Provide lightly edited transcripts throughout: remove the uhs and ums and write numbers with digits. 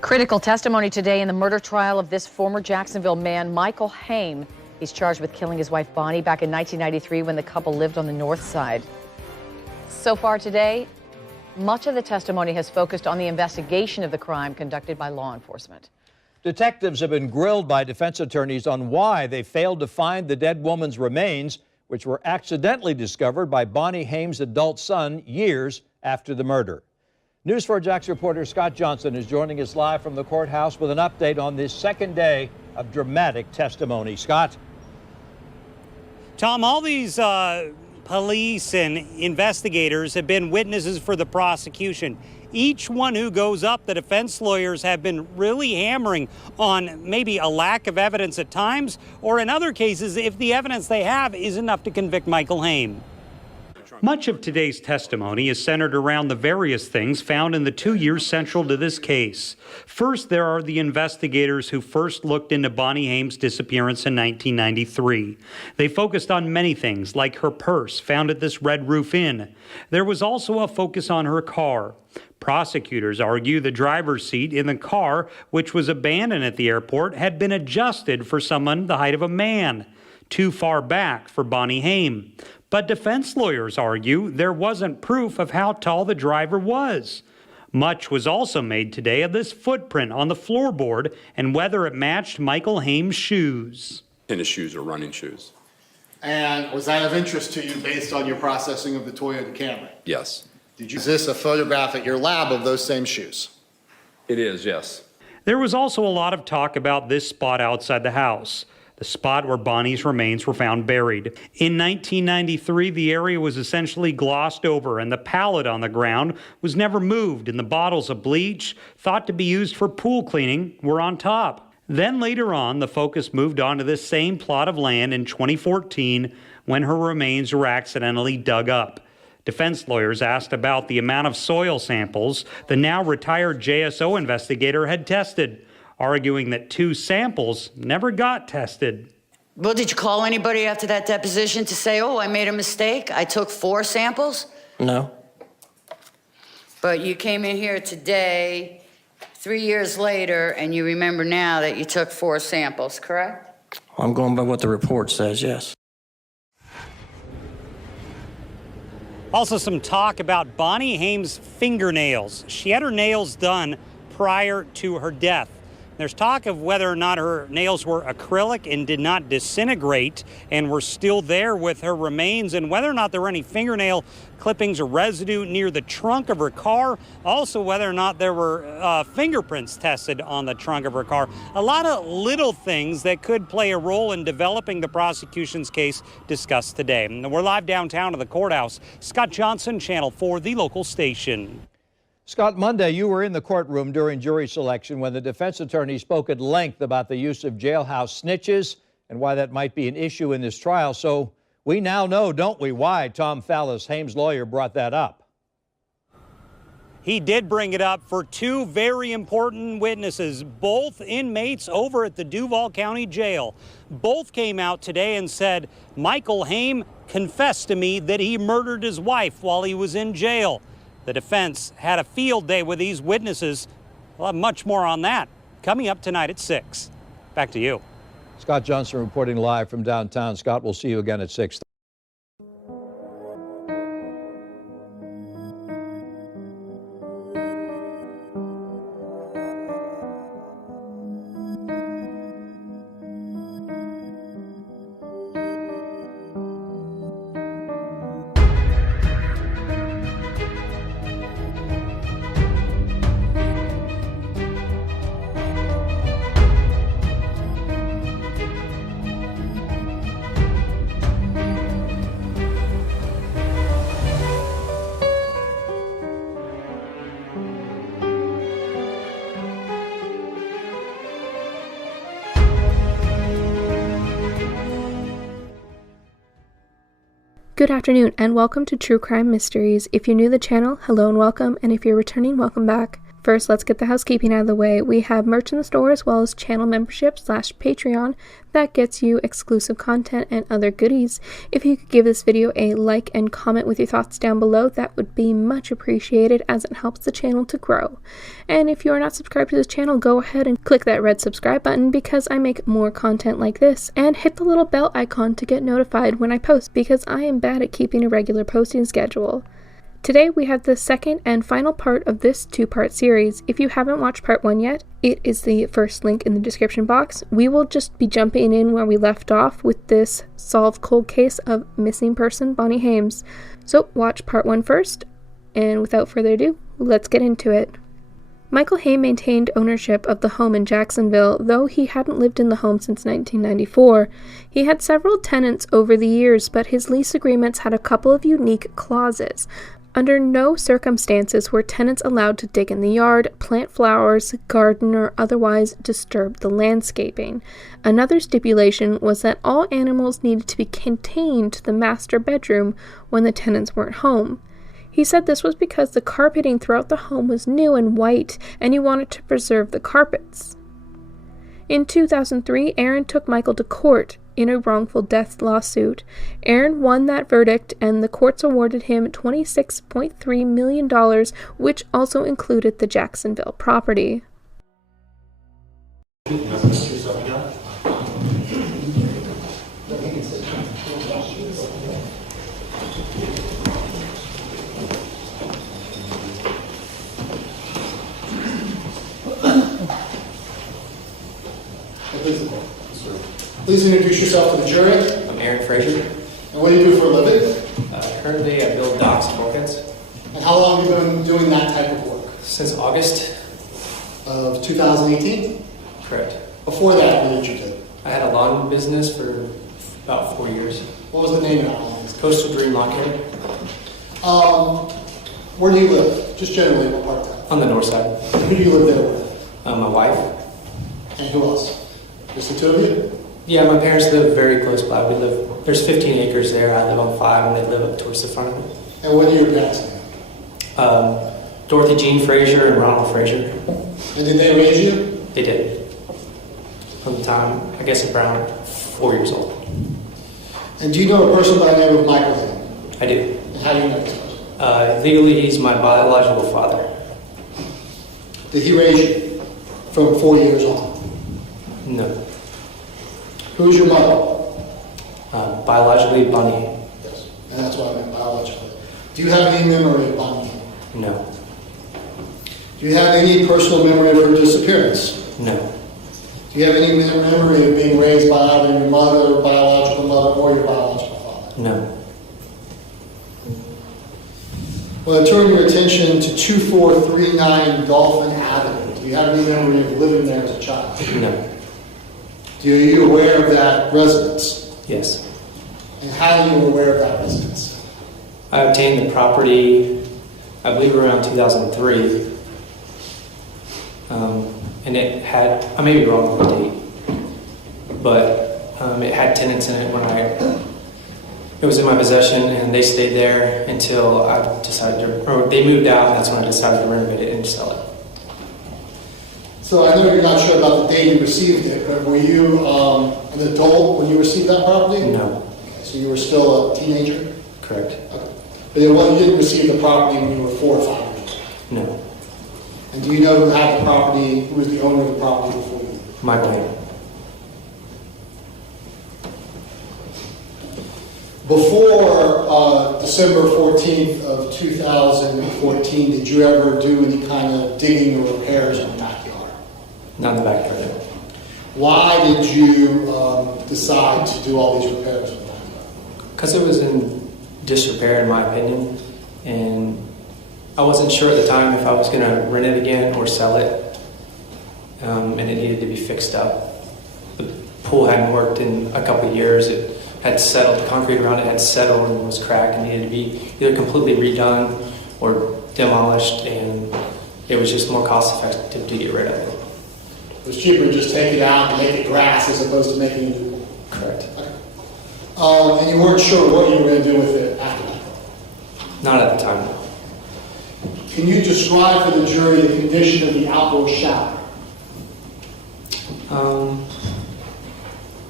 Critical testimony today in the murder trial of this former Jacksonville man, Michael Haim. He's charged with killing his wife, Bonnie, back in 1993 when the couple lived on the north side. So far today, much of the testimony has focused on the investigation of the crime conducted by law enforcement. Detectives have been grilled by defense attorneys on why they failed to find the dead woman's remains, which were accidentally discovered by Bonnie Haim's adult son years after the murder. News 4 Jax reporter Scott Johnson is joining us live from the courthouse with an update on this second day of dramatic testimony. Scott? Tom, all these police and investigators have been witnesses for the prosecution. Each one who goes up, the defense lawyers have been really hammering on maybe a lack of evidence at times, or in other cases, if the evidence they have is enough to convict Michael Haim. Much of today's testimony is centered around the various things found in the 2 years central to this case. First, there are the investigators who first looked into Bonnie Haim's disappearance in 1993. They focused on many things, like her purse found at this Red Roof Inn. There was also a focus on her car. Prosecutors argue the driver's seat in the car, which was abandoned at the airport, had been adjusted for someone the height of a man, too far back for Bonnie Haim. But defense lawyers argue there wasn't proof of how tall the driver was. Much was also made today of this footprint on the floorboard and whether it matched Michael Haim's shoes. Tennis shoes or running shoes. And was that of interest to you based on your processing of the Toyota Camry? Yes. Is this a photograph at your lab of those same shoes? It is, yes. There was also a lot of talk about this spot outside the house, the spot where Bonnie's remains were found buried. In 1993, the area was essentially glossed over and the pallet on the ground was never moved, and the bottles of bleach, thought to be used for pool cleaning, were on top. Then later on, the focus moved on to this same plot of land in 2014 when her remains were accidentally dug up. Defense lawyers asked about the amount of soil samples the now retired JSO investigator had tested, arguing that 2 samples never got tested. Well, did you call anybody after that deposition to say, oh, I made a mistake, I took 4 samples? No. But you came in here today, 3 years later, and you remember now that you took 4 samples, correct? I'm going by what the report says, yes. Also some talk about Bonnie Haim's fingernails. She had her nails done prior to her death. There's talk of whether or not her nails were acrylic and did not disintegrate and were still there with her remains, and whether or not there were any fingernail clippings or residue near the trunk of her car. Also, whether or not there were fingerprints tested on the trunk of her car. A lot of little things that could play a role in developing the prosecution's case discussed today. And we're live downtown at the courthouse. Scott Johnson, Channel 4, the local station. Scott, Monday you were in the courtroom during jury selection when the defense attorney spoke at length about the use of jailhouse snitches and why that might be an issue in this trial. So we now know, don't we, why Tom Fallis, Haim's lawyer, brought that up. He did bring it up for 2 very important witnesses, both inmates over at the Duval County Jail. Both came out today and said Michael Haim confessed to me that he murdered his wife while he was in jail. The defense had a field day with these witnesses. We'll have much more on that coming up tonight at 6. Back to you. Scott Johnson reporting live from downtown. Scott, we'll see you again at 6. Good afternoon and welcome to True Crime Mysteries. If you're new to the channel, hello and welcome, and if you're returning, welcome back. First, let's get the housekeeping out of the way. We have merch in the store as well as channel membership / Patreon that gets you exclusive content and other goodies. If you could give this video a like and comment with your thoughts down below, that would be much appreciated as it helps the channel to grow. And if you are not subscribed to this channel, go ahead and click that red subscribe button because I make more content like this, and hit the little bell icon to get notified when I post because I am bad at keeping a regular posting schedule. Today we have the second and final part of this two-part series. If you haven't watched part 1 yet, it is the first link in the description box. We will just be jumping in where we left off with this solved cold case of missing person Bonnie Haim. So watch part 1 first, and without further ado, let's get into it. Michael Haim maintained ownership of the home in Jacksonville, though he hadn't lived in the home since 1994. He had several tenants over the years, but his lease agreements had a couple of unique clauses. Under no circumstances were tenants allowed to dig in the yard, plant flowers, garden, or otherwise disturb the landscaping. Another stipulation was that all animals needed to be contained to the master bedroom when the tenants weren't home. He said this was because the carpeting throughout the home was new and white, and he wanted to preserve the carpets. In 2003, Aaron took Michael to court in a wrongful death lawsuit. Aaron won that verdict, and the courts awarded him $26.3 million, which also included the Jacksonville property. Please introduce yourself to the jury. I'm Aaron Fraser. And what do you do for a living? Currently, I build docks and bulkheads. And how long have you been doing that type of work? Since August. Of 2018? Correct. Before that, what did you do? I had a lawn business for about 4 years. What was the name of that lawn business? Coastal Dream Lawn Care. Where do you live? Just generally, what part of town? On the north side. Who do you live there with? My wife. And who else? Just the two of you? Yeah, my parents live very close by. There's 15 acres there. I live on 5, and they live up towards the front of it. And what are your parents' name? Dorothy Jean Fraser and Ronald Fraser. And did they raise you? They did. From the time, I guess, around 4 years old. And do you know a person by the name of Michael Haim? I do. And how do you know this person? Legally, he's my biological father. Did he raise you from 4 years on? No. Who's your mother? Biologically, Bonnie. Yes. And that's what I meant, biologically. Do you have any memory of Bonnie? No. Do you have any personal memory of her disappearance? No. Do you have any memory of being raised by either your mother, biological mother, or your biological father? No. Well, I turn your attention to 2439 Dolphin Avenue. Do you have any memory of living there as a child? No. Are you aware of that residence? Yes. And how are you aware of that residence? I obtained the property, I believe around 2003. And it had, I may be wrong with the date, but it had tenants in it when it was in my possession, and they stayed there until I decided to, or they moved out, and that's when I decided to renovate it and sell it. So I know you're not sure about the day you received it, but were you an adult when you received that property? No. Okay, so you were still a teenager? Correct. Okay. But you didn't receive the property when you were 4 or 5 years old? No. And do you know who had the property, who was the owner of the property before you? Michael Haim. Before December 14th of 2014, did you ever do any kind of digging or repairs in the backyard? Not in the backyard. Why did you decide to do all these repairs in the backyard? Because it was in disrepair, in my opinion, and I wasn't sure at the time if I was going to rent it again or sell it, and it needed to be fixed up. The pool hadn't worked in a couple of years. It had settled, the concrete around it had settled and was cracked and needed to be either completely redone or demolished, and it was just more cost effective to get rid of it. It was cheaper to just take it out and make it grass as opposed to making it new. Correct. Okay. And you weren't sure what you were going to do with it after that? Not at the time. Can you describe for the jury the condition of the outdoor shower?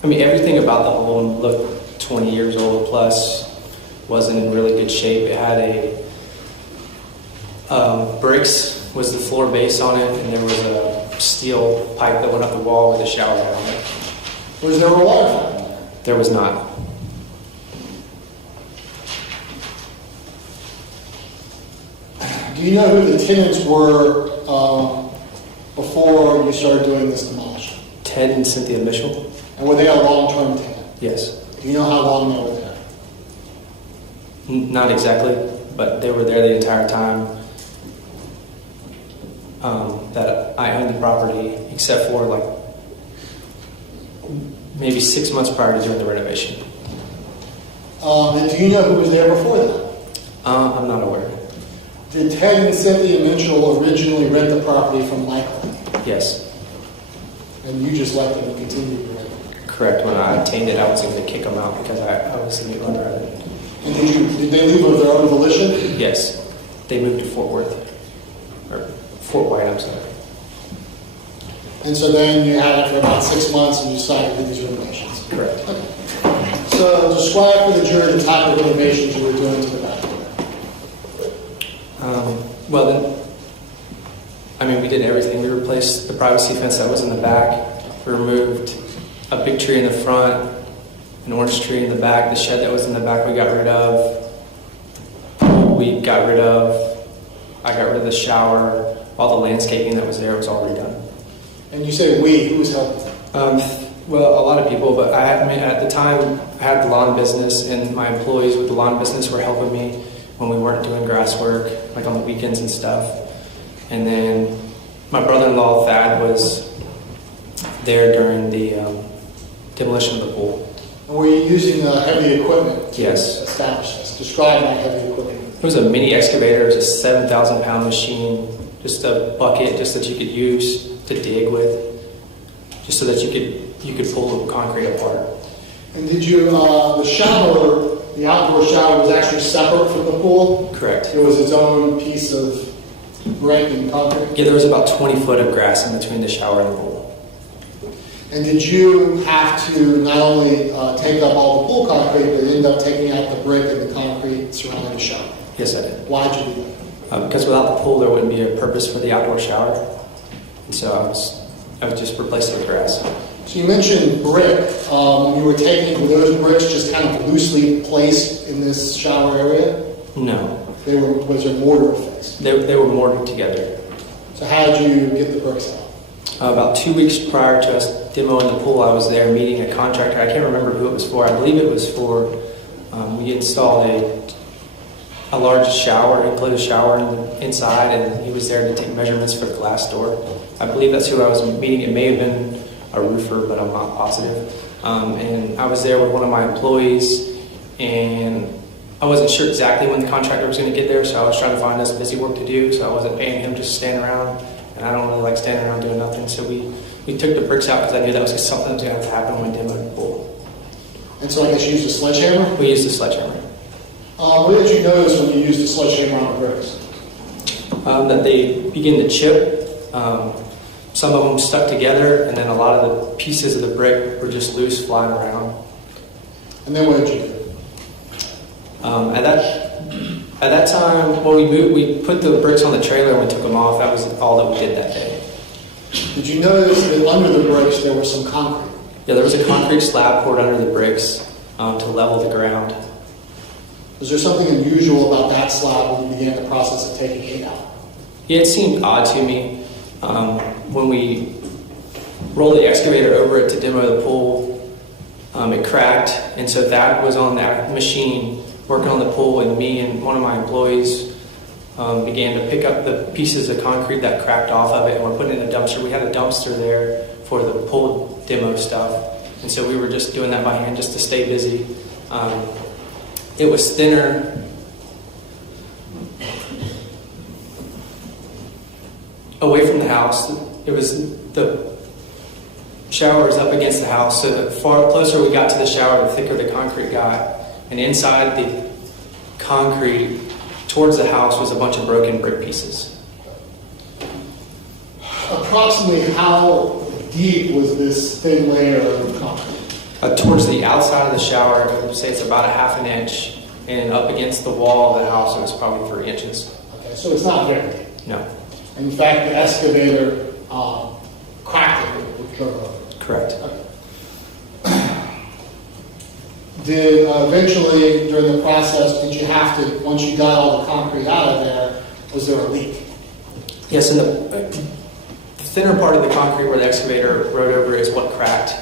I mean, everything about the home looked 20 years old plus, wasn't in really good shape. It had bricks was the floor base on it, and there was a steel pipe that went up the wall with a shower head on it. Was there a water fountain? There was not. Do you know who the tenants were before you started doing this demolition? Ted and Cynthia Mitchell? And were they a long-term tenant? Yes. Do you know how long they were there? Not exactly, but they were there the entire time that I owned the property, except for like maybe 6 months prior to doing the renovation. And do you know who was there before that? I'm not aware. Did Ted and Cynthia Mitchell originally rent the property from Michael? Yes. And you just let them continue to rent? Correct. When I obtained it, I was going to kick them out because I was the new owner of it. And did they leave of their own volition? Yes. They moved to Fort Worth. Or Fort White, I'm sorry. And so then you had it for about 6 months and you decided to do these renovations? Correct. Okay. So describe for the jury the type of renovations you were doing to the back door. Well, then, I mean, we did everything. We replaced the privacy fence that was in the back. We removed a big tree in the front, an orange tree in the back. The shed that was in the back we got rid of. We got rid of. I got rid of the shower. All the landscaping that was there was all redone. And you say we, who was helping? Well, a lot of people, but I mean, at the time, I had the lawn business, and my employees with the lawn business were helping me when we weren't doing grass work, like on the weekends and stuff. And then my brother-in-law, Thad, was there during the demolition of the pool. And were you using heavy equipment to Yes. establish this? Describe that heavy equipment. It was a mini excavator. It was a 7,000-pound machine, just a bucket just that you could use to dig with, just so that you could pull the concrete apart. And did you, the shower, the outdoor shower was actually separate from the pool? Correct. It was its own piece of brick and concrete? Yeah, there was about 20 foot of grass in between the shower and the pool. And did you have to not only take up all the pool concrete, but end up taking out the brick and the concrete surrounding the shower? Yes, I did. Why'd you do that? Because without the pool, there wouldn't be a purpose for the outdoor shower. And so I was just replacing the grass. So you mentioned brick. When you were taking, were those bricks just kind of loosely placed in this shower area? No. Was there mortar affixed? They were mortared together. So how did you get the bricks out? About 2 weeks prior to us demoing the pool, I was there meeting a contractor. I can't remember who it was for. I believe it was for, we installed a large shower, enclosed shower inside, and he was there to take measurements for the glass door. I believe that's who I was meeting. It may have been a roofer, but I'm not positive. And I was there with one of my employees, and I wasn't sure exactly when the contractor was going to get there, so I was trying to find us busy work to do, so I wasn't paying him just to stand around, and I don't really like standing around doing nothing, so we took the bricks out because I knew that was something that was going to have to happen when we demoed the pool. And so I guess you used a sledgehammer? We used a sledgehammer. What did you notice when you used a sledgehammer on the bricks? That they begin to chip. Some of them stuck together, and then a lot of the pieces of the brick were just loose, flying around. And then what did you do? At that time, well, we put the bricks on the trailer and we took them off. That was all that we did that day. Did you notice that under the bricks there was some concrete? Yeah, there was a concrete slab poured under the bricks to level the ground. Was there something unusual about that slab when you began the process of taking it out? Yeah, it seemed odd to me. When we rolled the excavator over it to demo the pool, it cracked, and so that was on that machine working on the pool, and me and one of my employees began to pick up the pieces of concrete that cracked off of it, and we're putting it in a dumpster. We had a dumpster there for the pool demo stuff, and so we were just doing that by hand just to stay busy. It was thinner. Away from the house. It was the shower was up against the house, so the closer we got to the shower, the thicker the concrete got. And inside the concrete towards the house was a bunch of broken brick pieces. Approximately how deep was this thin layer of concrete? Towards the outside of the shower, I would say it's about a half an inch, and up against the wall of the house, it was probably 3 inches. Okay, so it's not very deep. No. In fact, the excavator cracked it with the... Correct. Did eventually, during the process, did you have to, once you got all the concrete out of there, was there a leak? Yes, and the thinner part of the concrete where the excavator rode over is what cracked.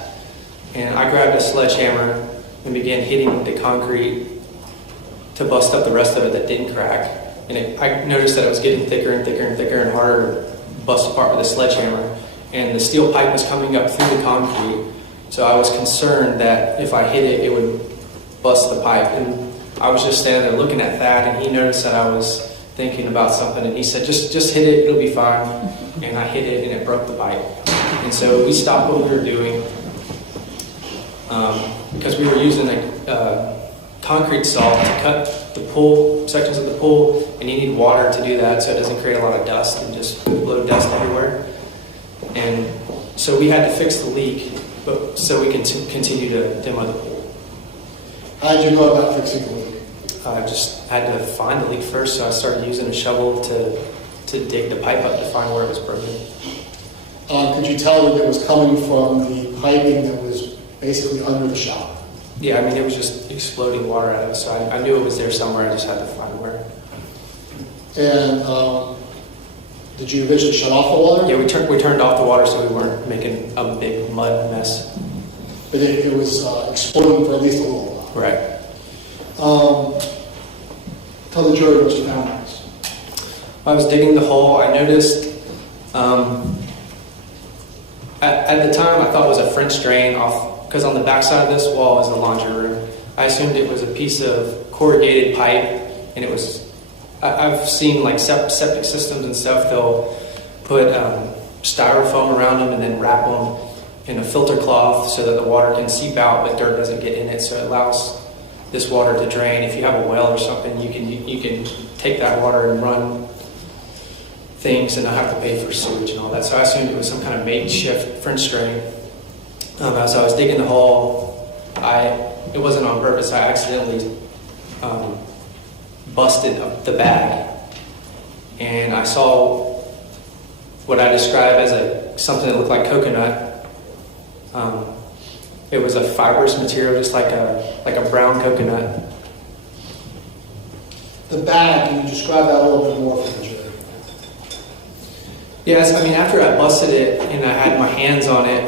And I grabbed a sledgehammer and began hitting the concrete to bust up the rest of it that didn't crack. And I noticed that it was getting thicker and thicker and thicker and harder to bust apart with a sledgehammer. And the steel pipe was coming up through the concrete. So I was concerned that if I hit it, it would bust the pipe. And I was just standing there looking at that, and he noticed that I was thinking about something, and he said, just hit it, it'll be fine. And I hit it, and it broke the pipe. And so we stopped what we were doing because we were using a concrete saw to cut the pool, sections of the pool, and you need water to do that so it doesn't create a lot of dust and just blow dust everywhere. And so we had to fix the leak, but so we can continue to demo the pool. How did you go about fixing the leak? I just had to find the leak first, so I started using a shovel to dig the pipe up to find where it was broken. Could you tell that it was coming from the piping that was basically under the shower? Yeah, I mean, it was just exploding water out of it, so I knew it was there somewhere. I just had to find where. And did you eventually shut off the water? Yeah, we turned off the water so we weren't making a big mud mess. But it was exploding for at least a little while. Right. Tell the jury what you found next. I was digging the hole. I noticed, at the time, I thought it was a French drain off, because on the backside of this wall is the laundry room. I assumed it was a piece of corrugated pipe, and it was, I've seen like septic systems and stuff, they'll put styrofoam around them and then wrap them in a filter cloth so that the water can seep out but dirt doesn't get in it, so it allows this water to drain. If you have a well or something, you can take that water and run things and not have to pay for sewage and all that. So I assumed it was some kind of makeshift French drain. As I was digging the hole, it wasn't on purpose. I accidentally busted up the bag, and I saw what I describe as something that looked like coconut. It was a fibrous material, just like a brown coconut. The bag, can you describe that a little bit more for the jury? Yes, I mean, after I busted it and I had my hands on it,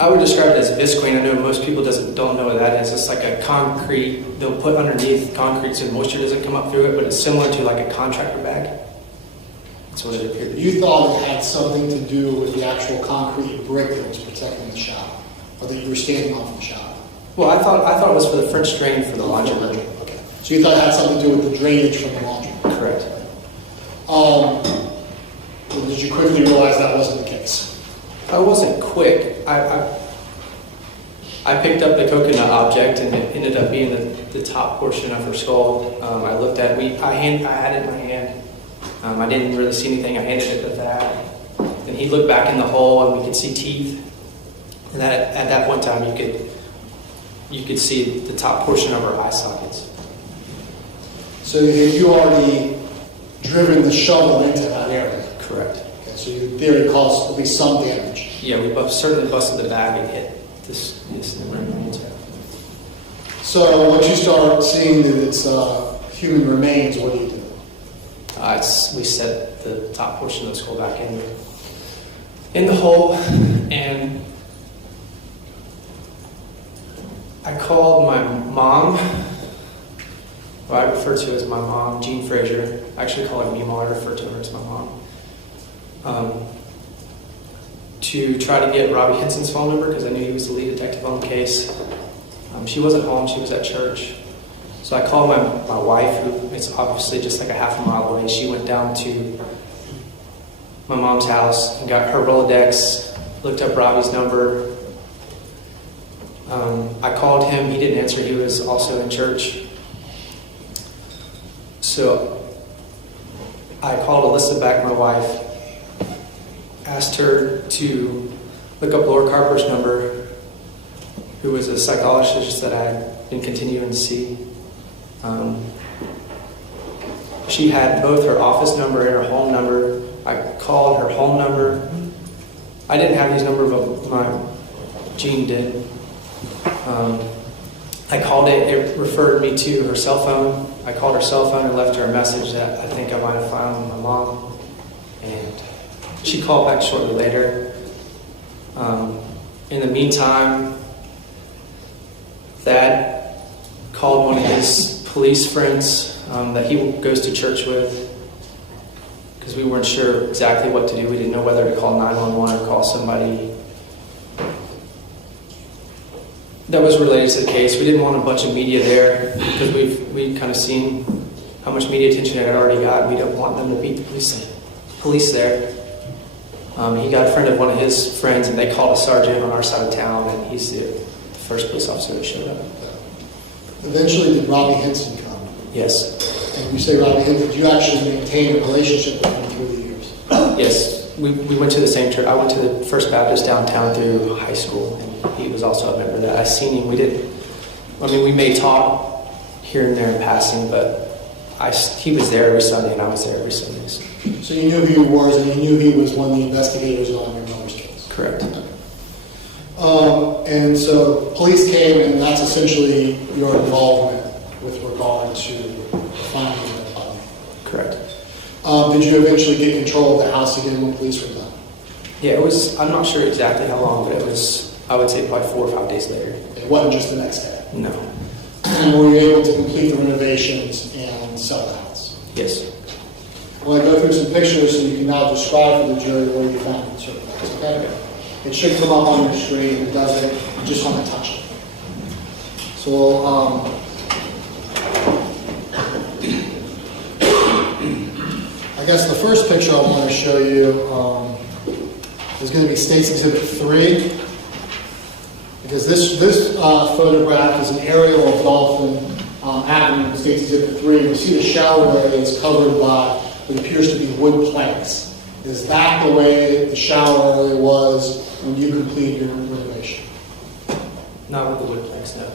I would describe it as visqueen. I know most people don't know what that is. It's like a concrete, they'll put underneath concrete so moisture doesn't come up through it, but it's similar to like a contractor bag. That's what it appeared to be. You thought it had something to do with the actual concrete brick that was protecting the shower, or that you were standing on from the shower? Well, I thought it was for the French drain for the laundry room. Okay. So you thought it had something to do with the drainage from the laundry room? Correct. Did you quickly realize that wasn't the case? I wasn't quick. I picked up the coconut object, and it ended up being the top portion of her skull. I looked at it. I had it in my hand. I didn't really see anything. I handed it to Thad. And he looked back in the hole, and we could see teeth. And at that point in time, you could see the top portion of her eye sockets. So had you already driven the shovel into that area? Correct. Okay, so your theory caused at least some damage. Yeah, we certainly busted the bag and hit this remains. So once you start seeing that it's human remains, what do you do? We set the top portion of the skull back in the hole, and I called my mom, who I refer to as my mom, Jean Fraser. I actually call her Mima. I refer to her as my mom. To try to get Robbie Henson's phone number, because I knew he was the lead detective on the case. She wasn't home, she was at church. So I called my wife, who is obviously just like a half a mile away. She went down to my mom's house and got her Rolodex, looked up Robbie's number. I called him, he didn't answer, he was also in church. So I called Alyssa back, my wife, asked her to look up Laura Carper's number, who was a psychologist that I had been continuing to see. She had both her office number and her home number. I called her home number. I didn't have these numbers, but my Jean did. I called it, it referred me to her cell phone. I called her cell phone and left her a message that I think I might have found my mom. And she called back shortly later. In the meantime, Thad called one of his police friends that he goes to church with, because we weren't sure exactly what to do. We didn't know whether to call 911 or call somebody that was related to the case. We didn't want a bunch of media there, because we'd kind of seen how much media attention it had already got. We don't want them to be police there. He got a friend of one of his friends, and they called a sergeant on our side of town, and he's the first police officer that showed up. Eventually, did Robbie Henson come? Yes. And you say Robbie Henson, did you actually maintain a relationship with him through the years? Yes. We went to the same church. I went to the First Baptist downtown through high school, and he was also a member of that. I seen him. We may talk here and there in passing, but he was there every Sunday, and I was there every Sunday. So you knew who he was, and you knew he was one of the investigators on your mother's case? Correct. And so police came, and that's essentially your involvement with regard to finding the body. Correct. Did you eventually get control of the house again when police were done? Yeah, it was, I'm not sure exactly how long, but it was, I would say probably 4 or 5 days later. It wasn't just the next day? No. And were you able to complete the renovations and sell the house? Yes. Well, I go through some pictures so you can now describe for the jury where you found certain things, okay? It should come up on your screen. If it doesn't, you just want to touch it. So, I guess the first picture I want to show you is going to be State's Exhibit 3. Because this photograph is an aerial of Dolphin Avenue, State's Exhibit 3. You see the shower area is covered by what appears to be wood planks. Is that the way the shower area was when you completed your renovation? Not with the wood planks, no.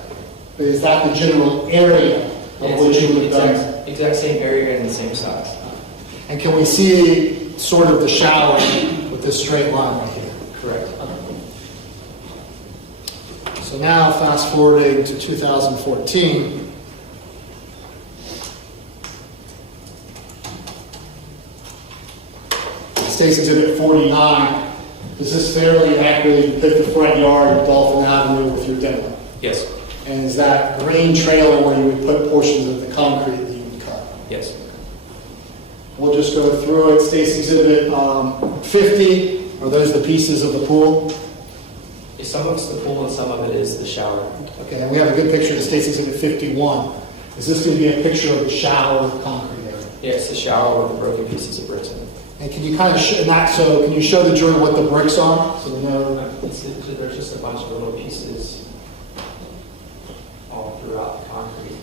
But is that the general area of which you would have done? Exact same area and the same size. And can we see sort of the shower with this straight line right here? Correct. So now, fast forwarding to 2014. State's Exhibit 49. Does this fairly accurately depict the front yard of Dolphin Avenue with your demo? Yes. And is that green trailer where you would put portions of the concrete that you would cut? Yes. We'll just go through it. State's Exhibit 50. Are those the pieces of the pool? Some of it's the pool and some of it is the shower. Okay, and we have a good picture of State's Exhibit 51. Is this going to be a picture of the shower with the concrete area? Yeah, it's the shower with the broken pieces of bricks in it. And can you kind of show that? So can you show the jury what the bricks are, so we know? There's just a bunch of little pieces all throughout the concrete.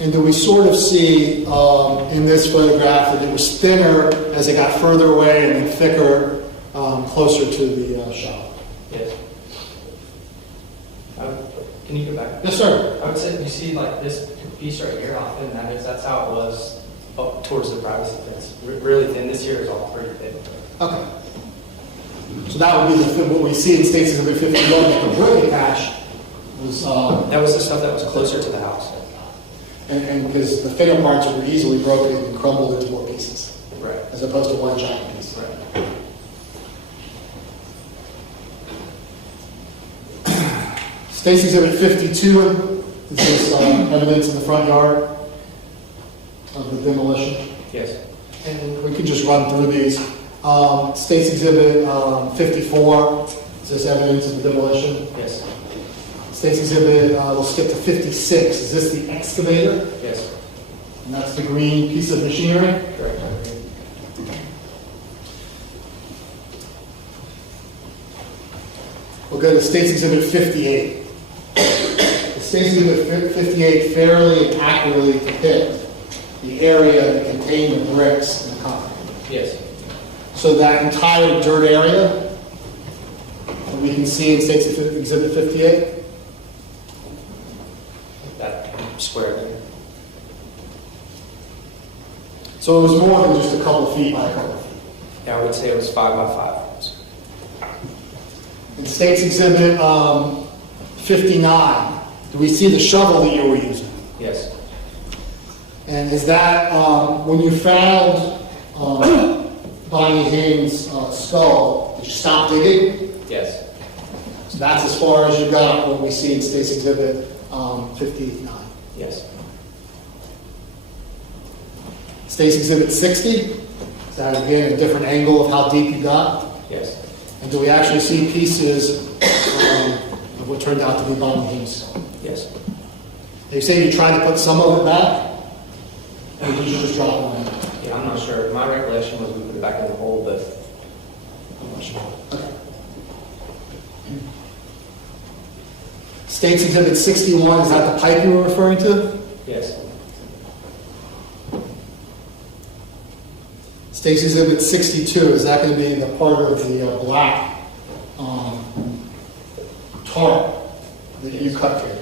And do we sort of see in this photograph that it was thinner as it got further away and then thicker closer to the shower? Yes. Can you go back? Yes, sir. I would say you see like this piece right here, how thin that is. That's how it was up towards the privacy fence. Really thin. This here is all pretty thin. Okay. So that would be what we see in State's Exhibit 51, that the brick attached was... that was the stuff that was closer to the house. And because the thinner parts were easily broken and crumbled into more pieces. Right. As opposed to one giant piece. Right. State's Exhibit 52 is this evidence in the front yard of the demolition. Yes. And we could just run through these. State's Exhibit 54 is this evidence of the demolition. Yes. State's Exhibit, we'll skip to 56. Is this the excavator? Yes. And that's the green piece of machinery? Correct. We'll go to State's Exhibit 58. The State's Exhibit 58 fairly and accurately depicts the area that contained the bricks and the concrete. Yes. So that entire dirt area that we can see in State's Exhibit 58? That square there. So it was more than just a couple feet by a couple feet. Yeah, I would say it was 5 by 5. In State's Exhibit 59, do we see the shovel that you were using? Yes. And is that, when you found Bonnie Haim's skull, did you stop digging? Yes. So that's as far as you got what we see in State's Exhibit 59. Yes. State's Exhibit 60, is that again a different angle of how deep you got? Yes. And do we actually see pieces of what turned out to be Bonnie Haim's skull? Yes. You say you tried to put some of it back, or did you just drop it in? Yeah, I'm not sure. My recollection was we put it back in the hole, but I'm not sure. Okay. State's Exhibit 61, is that the pipe you were referring to? yes. State's Exhibit 62, is that going to be the part of the black tarp that you cut here?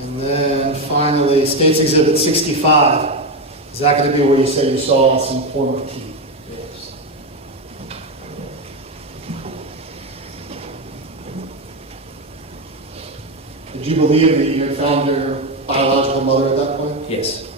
And then finally, State's Exhibit 65, is that going to be where you say you saw some form of key? Yes. Did you believe that you had found your biological mother at that point? Yes.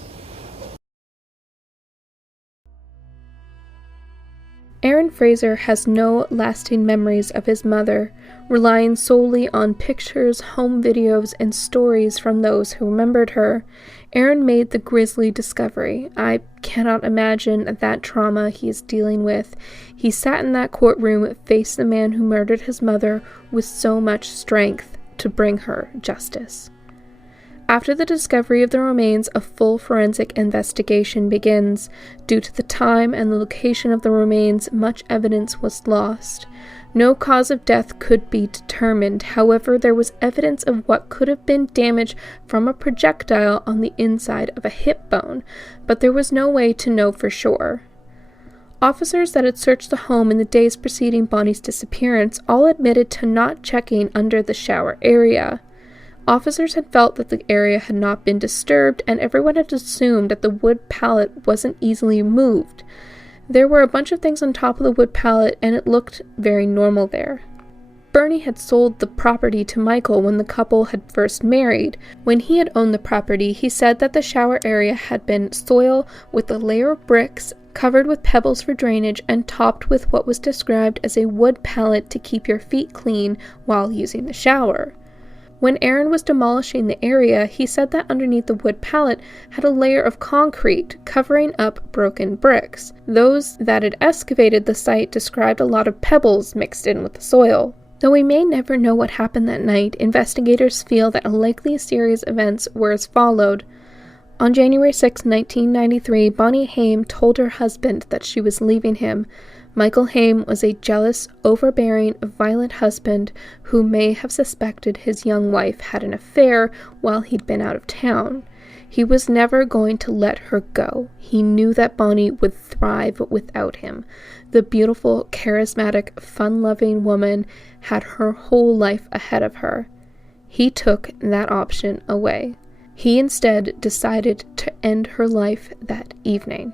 Aaron Fraser has no lasting memories of his mother, relying solely on pictures, home videos, and stories from those who remembered her. Aaron made the grisly discovery. I cannot imagine that trauma he is dealing with. He sat in that courtroom, faced the man who murdered his mother with so much strength to bring her justice. After the discovery of the remains, a full forensic investigation begins. Due to the time and the location of the remains, much evidence was lost. No cause of death could be determined. However, there was evidence of what could have been damage from a projectile on the inside of a hip bone, but there was no way to know for sure. Officers that had searched the home in the days preceding Bonnie's disappearance all admitted to not checking under the shower area. Officers had felt that the area had not been disturbed, and everyone had assumed that the wood pallet wasn't easily moved. There were a bunch of things on top of the wood pallet, and it looked very normal there. Bernie had sold the property to Michael when the couple had first married. When he had owned the property, he said that the shower area had been soil with a layer of bricks, covered with pebbles for drainage, and topped with what was described as a wood pallet to keep your feet clean while using the shower. When Aaron was demolishing the area, he said that underneath the wood pallet had a layer of concrete covering up broken bricks. Those that had excavated the site described a lot of pebbles mixed in with the soil. Though we may never know what happened that night, investigators feel that a likely series of events were as followed. On January 6, 1993, Bonnie Haim told her husband that she was leaving him. Michael Haim was a jealous, overbearing, violent husband who may have suspected his young wife had an affair while he'd been out of town. He was never going to let her go. He knew that Bonnie would thrive without him. The beautiful, charismatic, fun-loving woman had her whole life ahead of her. He took that option away. He instead decided to end her life that evening.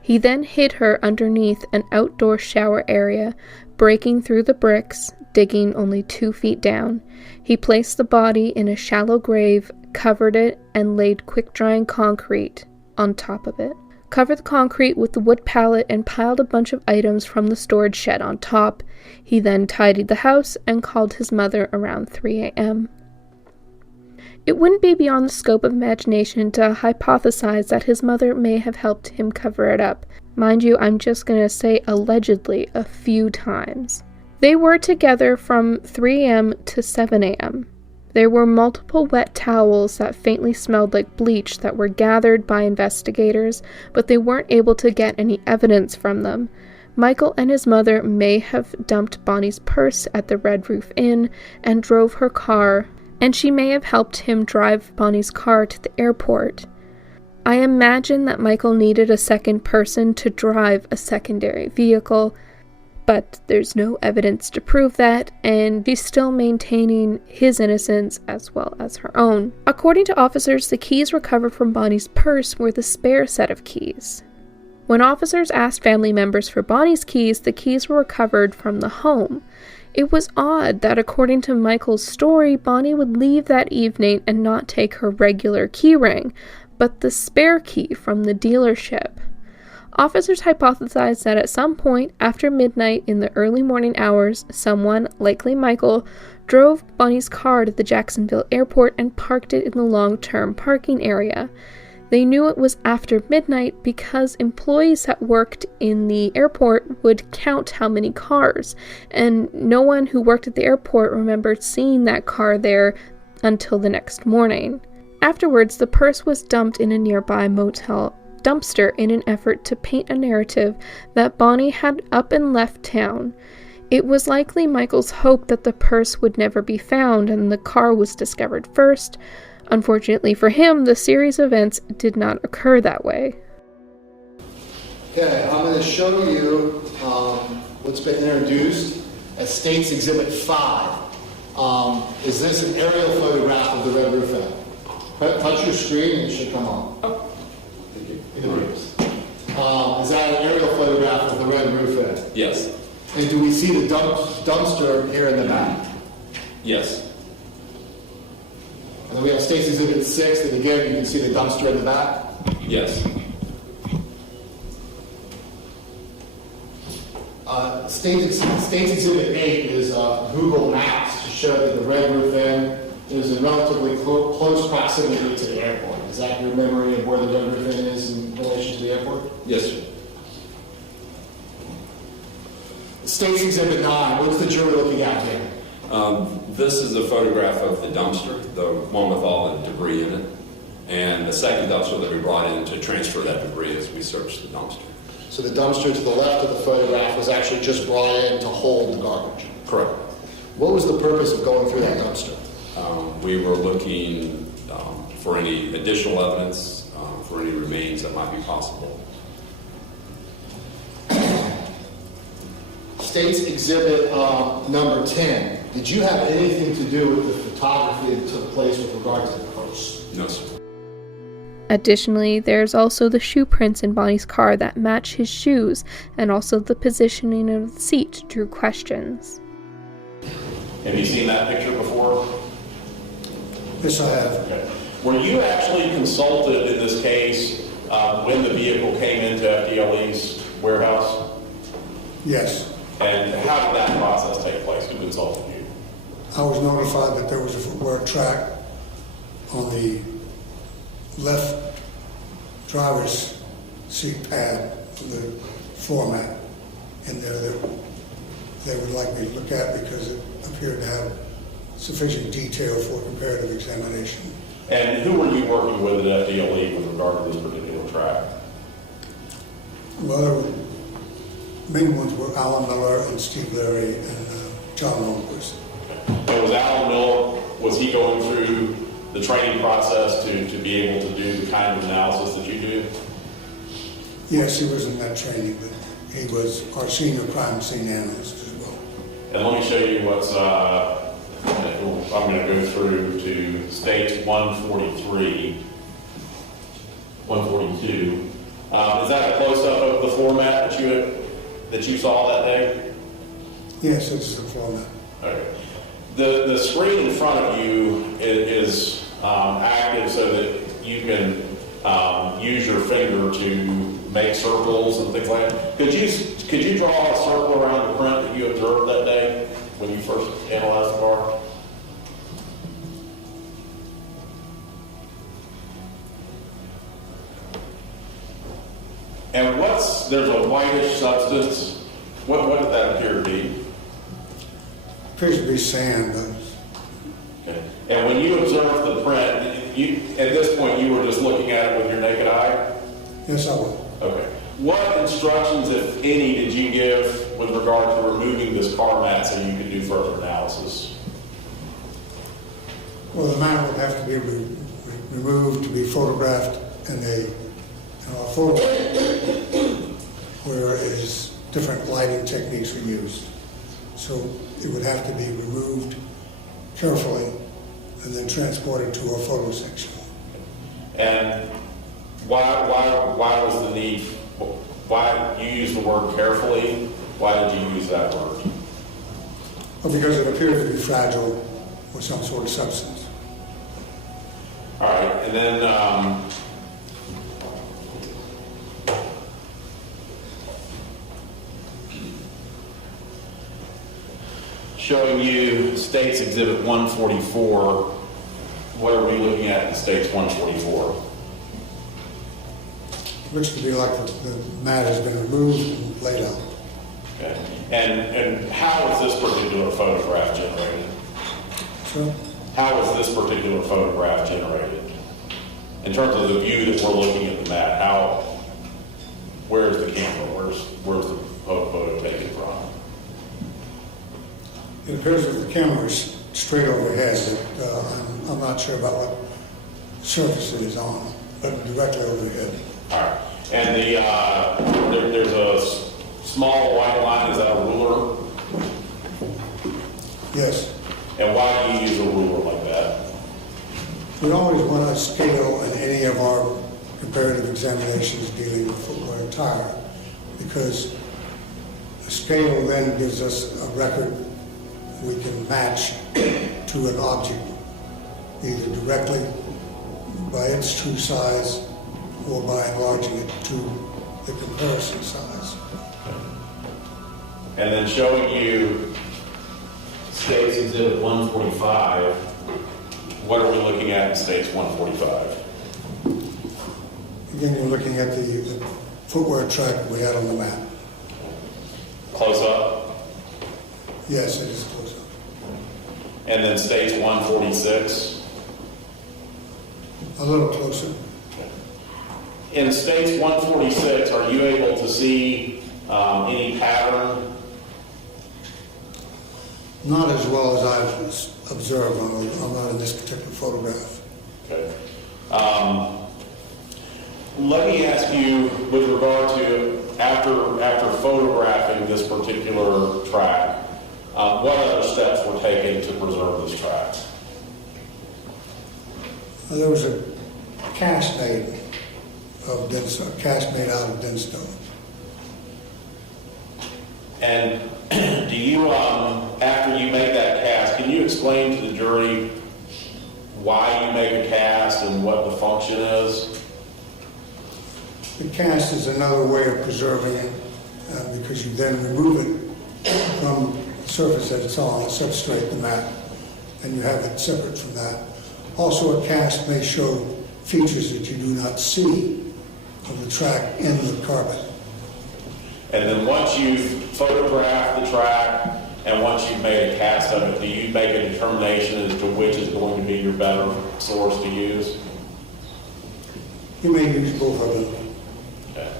He then hid her underneath an outdoor shower area, breaking through the bricks, digging only 2 feet down. He placed the body in a shallow grave, covered it, and laid quick-drying concrete on top of it. Covered the concrete with the wood pallet and piled a bunch of items from the storage shed on top. He then tidied the house and called his mother around 3 a.m. It wouldn't be beyond the scope of imagination to hypothesize that his mother may have helped him cover it up. Mind you, I'm just going to say allegedly a few times. They were together from 3 a.m. to 7 a.m. There were multiple wet towels that faintly smelled like bleach that were gathered by investigators, but they weren't able to get any evidence from them. Michael and his mother may have dumped Bonnie's purse at the Red Roof Inn and drove her car and she may have helped him drive Bonnie's car to the airport. I imagine that Michael needed a second person to drive a secondary vehicle, but there's no evidence to prove that, and she's still maintaining his innocence as well as her own. According to officers, the keys recovered from Bonnie's purse were the spare set of keys. When officers asked family members for Bonnie's keys, the keys were recovered from the home. It was odd that, according to Michael's story, Bonnie would leave that evening and not take her regular key ring, but the spare key from the dealership. Officers hypothesized that at some point after midnight in the early morning hours, someone, likely Michael, drove Bonnie's car to the Jacksonville airport and parked it in the long-term parking area. They knew it was after midnight because employees that worked in the airport would count how many cars, and no one who worked at the airport remembered seeing that car there until the next morning. Afterwards, the purse was dumped in a nearby motel dumpster in an effort to paint a narrative that Bonnie had up and left town. It was likely Michael's hope that the purse would never be found and the car was discovered first. Unfortunately for him, the series of events did not occur that way. Okay, I'm going to show you what's been introduced as State's Exhibit 5. Is this an aerial photograph of the red roof van? Touch your screen and it should come on. Oh. Is that an aerial photograph of the red roof van? Yes. And do we see the dumpster here in the back? Yes. And then we have State's Exhibit 6, and again, you can see the dumpster in the back? Yes. State's Exhibit 8 is Google Maps to show that the red roof van is in relatively close proximity to the airport. Is that your memory of where the red roof van is in relation to the airport? Yes, sir. State's Exhibit 9, what's the jury looking at here? This is a photograph of the dumpster, the one with all the debris in it, and the second dumpster that we brought in to transfer that debris as we searched the dumpster. So the dumpster to the left of the photograph was actually just brought in to hold the garbage? Correct. What was the purpose of going through that dumpster? We were looking for any additional evidence, for any remains that might be possible. State's Exhibit number 10. Did you have anything to do with the photography that took place with regard to the purse? No, sir. Additionally, there's also the shoe prints in Bonnie's car that match his shoes, and also the positioning of the seat drew questions. Have you seen that picture before? Yes, I have. Okay. Were you actually consulted in this case when the vehicle came into FDLE's warehouse? Yes. And how did that process take place? Who consulted you? I was notified that there was a footwear track on the left driver's seat pad, the floor mat in there that they would like me to look at because it appeared to have sufficient detail for comparative examination. And who were you working with at FDLE with regard to this particular track? Well, there were main ones were Alan Miller and Steve Leary and John Longquist. And was Alan Miller, was he going through the training process to be able to do the kind of analysis that you do? Yes, he was in that training, but he was our senior crime scene analyst as well. And let me show you what's, I'm going to go through to states 143, 142. Is that a close-up of the format that you saw that day? Yes, it's the format. Okay. The screen in front of you is active so that you can use your finger to make circles and things like that. Could you draw a circle around the print that you observed that day when you first analyzed the car? And there's a whitish substance. What did that appear to be? Appears to be sand. Okay. And when you observed the print, at this point you were just looking at it with your naked eye? Yes, I would. Okay. What instructions, if any, did you give with regard to removing this car mat so you could do further analysis? Well, the mat would have to be removed to be photographed in a photo where is different lighting techniques are used. So it would have to be removed carefully and then transported to a photo section. And why was the need, why you use the word carefully? Why did you use that word? Well, because it appeared to be fragile or some sort of substance. All right, and then showing you State's Exhibit 144. What are we looking at in State's 144? Looks to be like the mat has been removed and laid out. Okay. And how was this particular photograph generated? Sure. How was this particular photograph generated? In terms of the view that we're looking at the mat, where's the camera? Where's the photo taken from? It appears that the camera is straight overhead. I'm not sure about what surface it is on, but directly overhead. All right. And there's a small white line. Is that a ruler? Yes. And why do you use a ruler like that? We always want to scale in any of our comparative examinations dealing with footwear and tire, because the scale then gives us a record we can match to an object, either directly by its true size or by enlarging it to the comparison size. And then showing you State's Exhibit 145, what are we looking at in State's 145? Again, you're looking at the footwear track that we had on the map. Close up? Yes, it is close up. And then State's 146? A little closer. In State's 146, are you able to see any pattern? Not as well as I've observed on not in this particular photograph. Okay. Let me ask you, with regard to after photographing this particular track, what other steps were taken to preserve this track? There was a cast made out of denstone. And do you, after you make that cast, can you explain to the jury why you make a cast and what the function is? The cast is another way of preserving it because you then remove it from the surface that it's on, the substrate, the mat, and you have it separate from that. Also, a cast may show features that you do not see of the track in the carpet. And then once you've photographed the track and once you've made a cast of it, do you make a determination as to which is going to be your better source to use? You may use both of them. Okay.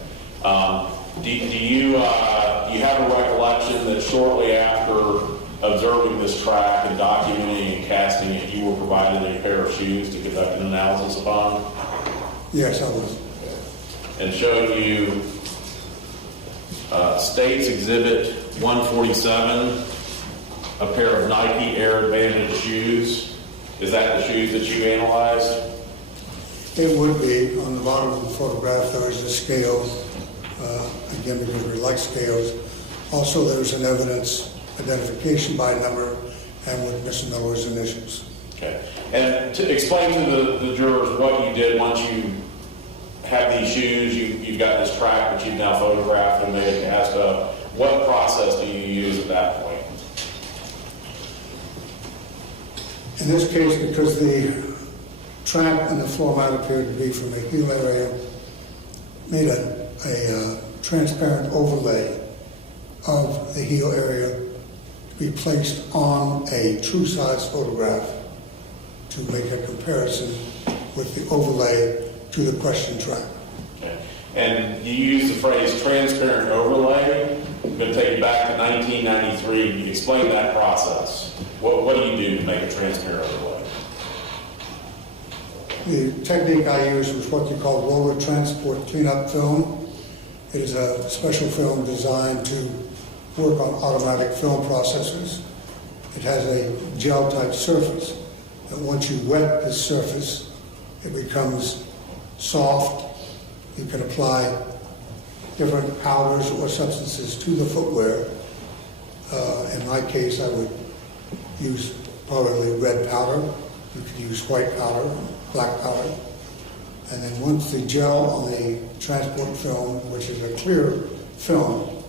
Do you have a recollection that shortly after observing this track and documenting and casting it, you were provided a pair of shoes to conduct an analysis upon? Yes, I was. And showing you State's Exhibit 147, a pair of Nike Air Advantage shoes. Is that the shoes that you analyzed? It would be. On the bottom of the photograph, there is a scale, again, because we like scales. Also, there's an evidence identification by number and with Mr. Miller's initials. Okay. And to explain to the jurors what you did once you have these shoes, you've got this track that you've now photographed and made a cast of. What process do you use at that point? In this case, because the track and the floor mat appeared to be from a heel area, made a transparent overlay of the heel area to be placed on a true size photograph to make a comparison with the overlay to the question track. Okay. And you use the phrase transparent overlay. I'm going to take you back to 1993. Explain that process. What do you do to make a transparent overlay? The technique I used was what you call roller transport cleanup film. It is a special film designed to work on automatic film processors. It has a gel-type surface, and once you wet this surface, it becomes soft. You can apply different powders or substances to the footwear. In my case, I would use probably red powder. You could use white powder, black powder. And then once the gel on the transport film, which is a clear film,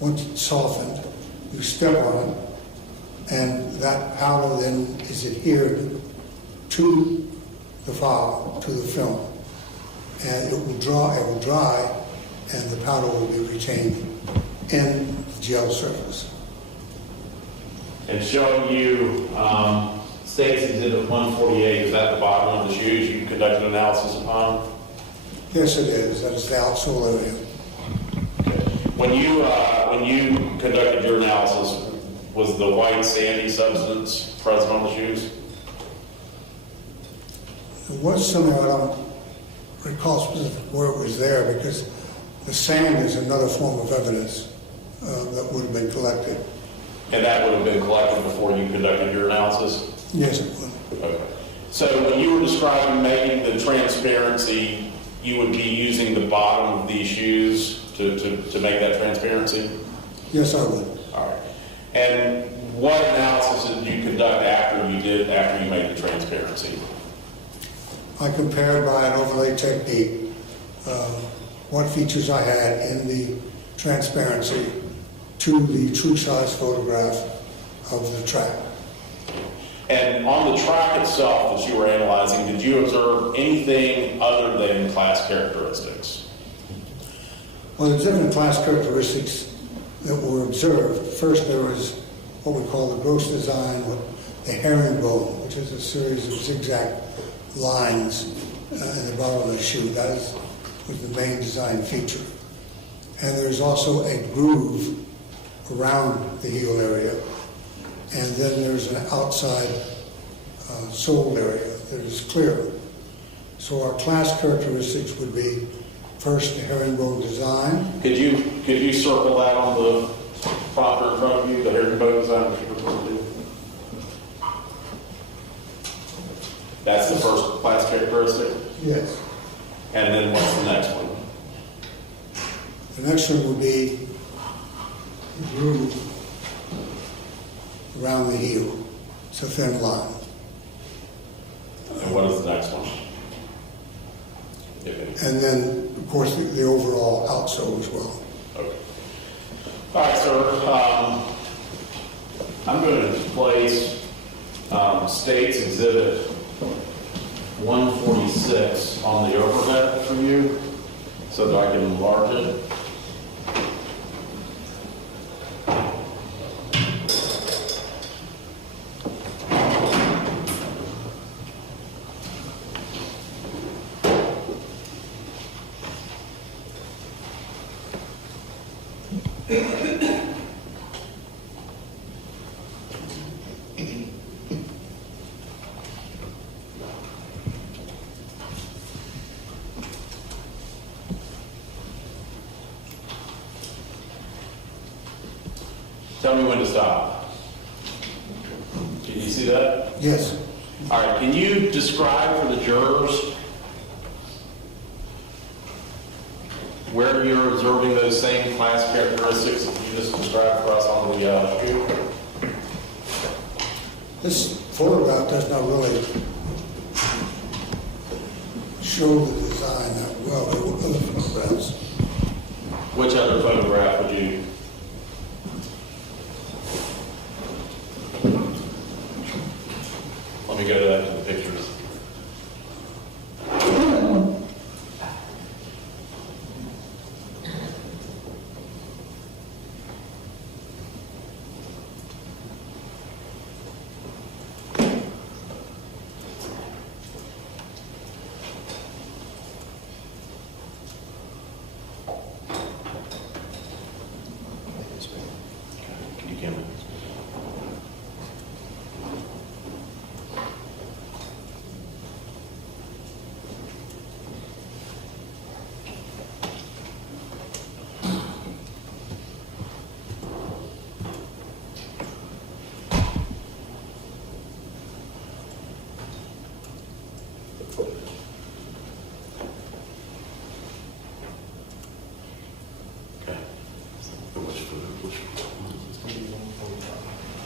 once it's softened, you step on it, and that powder then is adhered to the file, to the film. And it will dry, and the powder will be retained in the gel surface. And showing you States Exhibit 148, is that the bottom of the shoes you conducted analysis upon? Yes, it is. That is the outsole area. Okay. When you conducted your analysis, was the white sandy substance present on the shoes? There was something, I don't recall specifically where it was there, because the sand is another form of evidence that would have been collected. And that would have been collected before you conducted your analysis? Yes, it would. Okay. So when you were describing making the transparency, you would be using the bottom of these shoes to make that transparency? Yes, I would. All right. And what analysis did you conduct after you made the transparency? I compared by an overlay technique what features I had in the transparency to the true size photograph of the track. And on the track itself that you were analyzing, did you observe anything other than class characteristics? Well, there's different class characteristics that were observed. First, there was what we call the gross design, the herringbone, which is a series of zigzag lines in the bottom of the shoe. That was the main design feature. And there's also a groove around the heel area. And then there's an outside sole area that is clear. So our class characteristics would be first the herringbone design. Could you circle that on the prompter in front of you, the herringbone design that you referred to? That's the first class characteristic? Yes. And then what's the next one? The next one would be the groove around the heel. It's a thin line. And what is the next one? And then, of course, the overall outsole as well. Okay. All right, sir. I'm going to place States Exhibit 146 on the overhead for you so that I can enlarge it. Tell me when to stop. Can you see that? Yes. All right, can you describe for the jurors where you're observing those same class characteristics that you just described for us on the shoe? This photograph does not really show the design that well. There were other photographs. Which other photograph would you? Let me go to the pictures.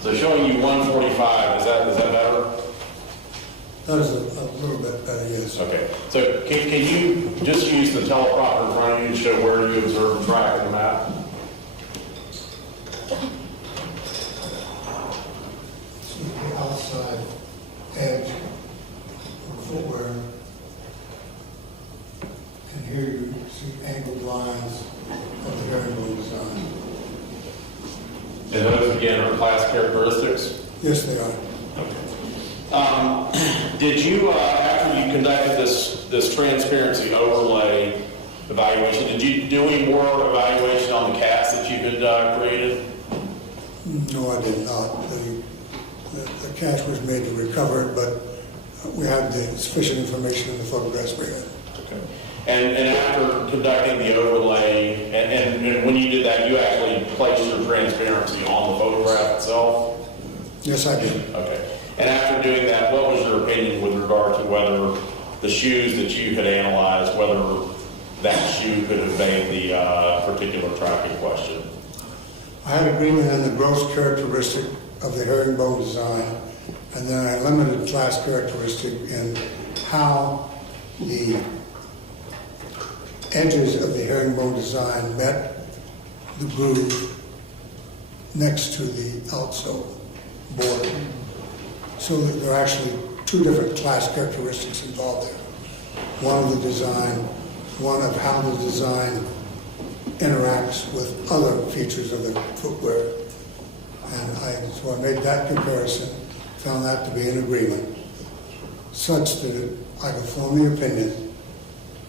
So showing you 145, is that better? That is a little bit better, yes. Okay. So can you just use the teleprompter in front of you to show where you observe the track on the map? See the outside edge of footwear. And here you see angled lines of the herringbone design. And those, again, are class characteristics? Yes, they are. Did you, after you conducted this transparency overlay evaluation, did you do any more evaluation on the cast that you had created? No, I did not. The cache was made to recover it, but we had the sufficient information in the photographs we had. Okay. And after conducting the overlay, and when you did that, you actually placed your transparency on the photograph itself? Yes, I did. Okay. And after doing that, what was your opinion with regard to whether the shoes that you had analyzed, whether that shoe could have made the particular track in question? I had agreement on the gross characteristic of the herringbone design, and then I limited class characteristic in how the edges of the herringbone design met the groove next to the outsole border. So that there are actually two different class characteristics involved there. One of the design, one of how the design interacts with other features of the footwear. And so I made that comparison, found that to be an agreement, such that I could form the opinion